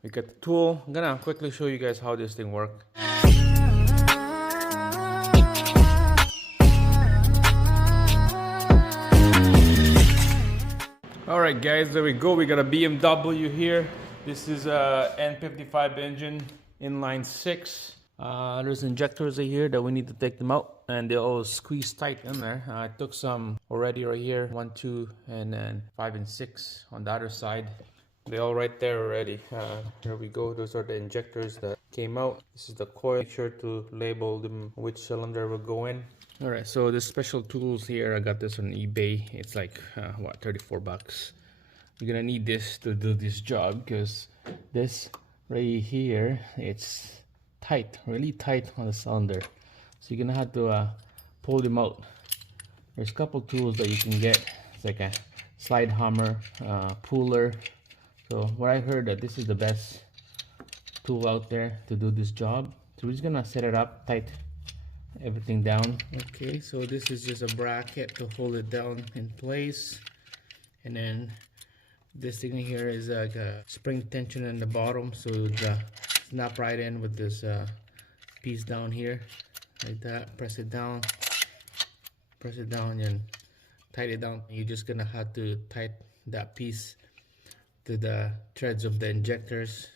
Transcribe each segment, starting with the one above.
We got the tool. I'm gonna quickly show you guys how this thing works. Alright guys, there we go. We got a BMW here. This is a N55 engine, inline 6. There's injectors here that we need to take them out, and they're all squeezed tight in there. I took some already right here, 1, 2, and then 5 and 6 on the other side. They're all right there already. Here we go. Those are the injectors that came out. This is the coil. Make sure to label them which cylinder will go in. Alright, so the special tools here, I got this on eBay. It's like, what, 34 bucks. You're gonna need this to do this job, because this right here, it's tight, really tight on the cylinder. So you're gonna have to pull them out. There's a couple tools that you can get. It's like a slide hammer, puller. So what I heard that this is the best tool out there to do this job. So we're just gonna set it up tight, everything down. Okay, so this is just a bracket to hold it down in place, and then this thing here is like a spring tension in the bottom, so the snap right in with this piece down here, like that. Press it down, and tighten it down. You're just gonna have to tighten that piece to the threads of the injectors.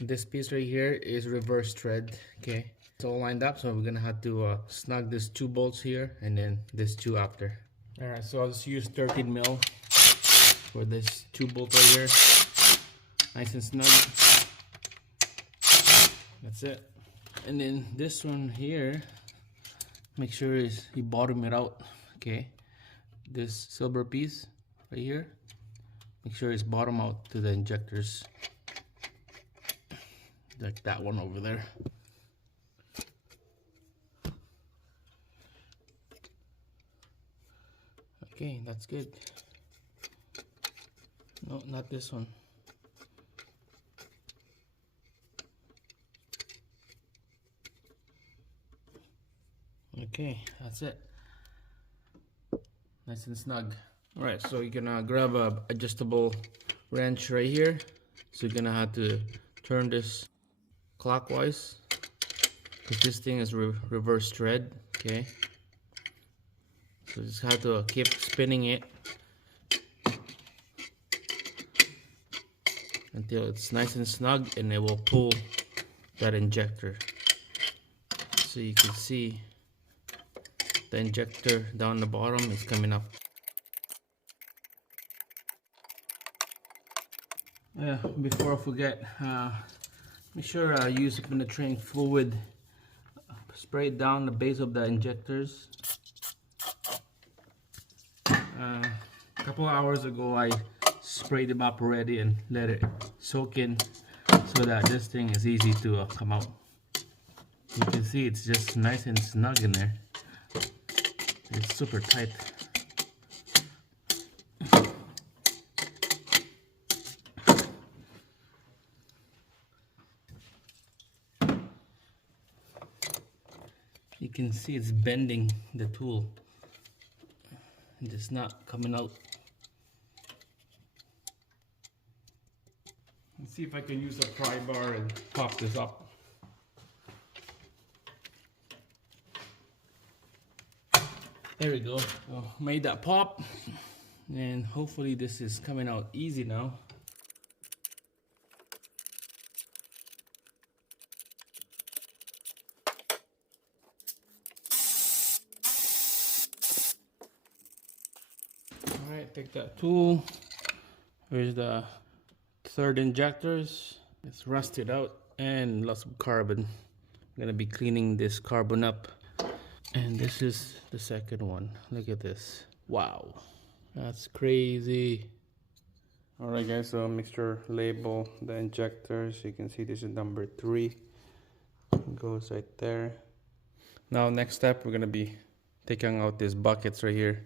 This piece right here is reverse thread. Okay, it's all lined up, so we're gonna have to snug these 2 bolts here, and then this 2 after. Alright, so I'll just use 13 mil for this 2 bolt right here. Nice and snug. That's it. And then this one here, make sure you bottom it out. Okay, this silver piece right here, make sure it's bottom out to the injectors, like that one over there. Okay, that's good. No, not this one. Okay, that's it. Nice and snug. Alright, so you're gonna grab a adjustable wrench right here. So you're gonna have to turn this clockwise, because this thing is reverse thread. Okay, so you just have to keep spinning it until it's nice and snug, and it will pull that injector. So you can see the injector down the bottom is coming up. Before I forget, make sure I use a penetrating fluid. Spray it down the base of the injectors. A couple of hours ago I sprayed them up already and let it soak in, so that this thing is easy to come out. You can see it's just nice and snug in there. It's super tight. You can see it's bending the tool. It's not coming out. Let's see if I can use a pry bar and pop this up. There we go. So made that pop, and hopefully this is coming out easy now. Alright, take that tool. Here's the 3rd injectors. It's rusted out and lots of carbon. I'm gonna be cleaning this carbon up. And this is the 2nd one. Look at this. Wow, that's crazy. Alright guys, so make sure label the injectors. You can see this is number 3. It goes right there. Now next step, we're gonna be taking out these buckets right here,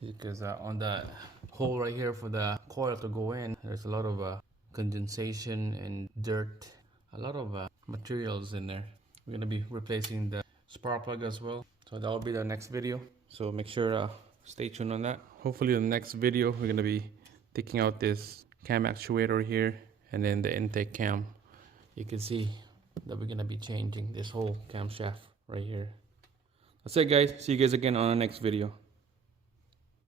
because on the hole right here for the coil to go in, there's a lot of condensation and dirt, a lot of materials in there. We're gonna be replacing the spark plug as well, so that will be the next video. So make sure stay tuned on that. Hopefully in the next video we're gonna be taking out this cam actuator here, and then the intake cam. You can see that we're gonna be changing this whole camshaft right here. That's it, guys. See you guys again on the next video.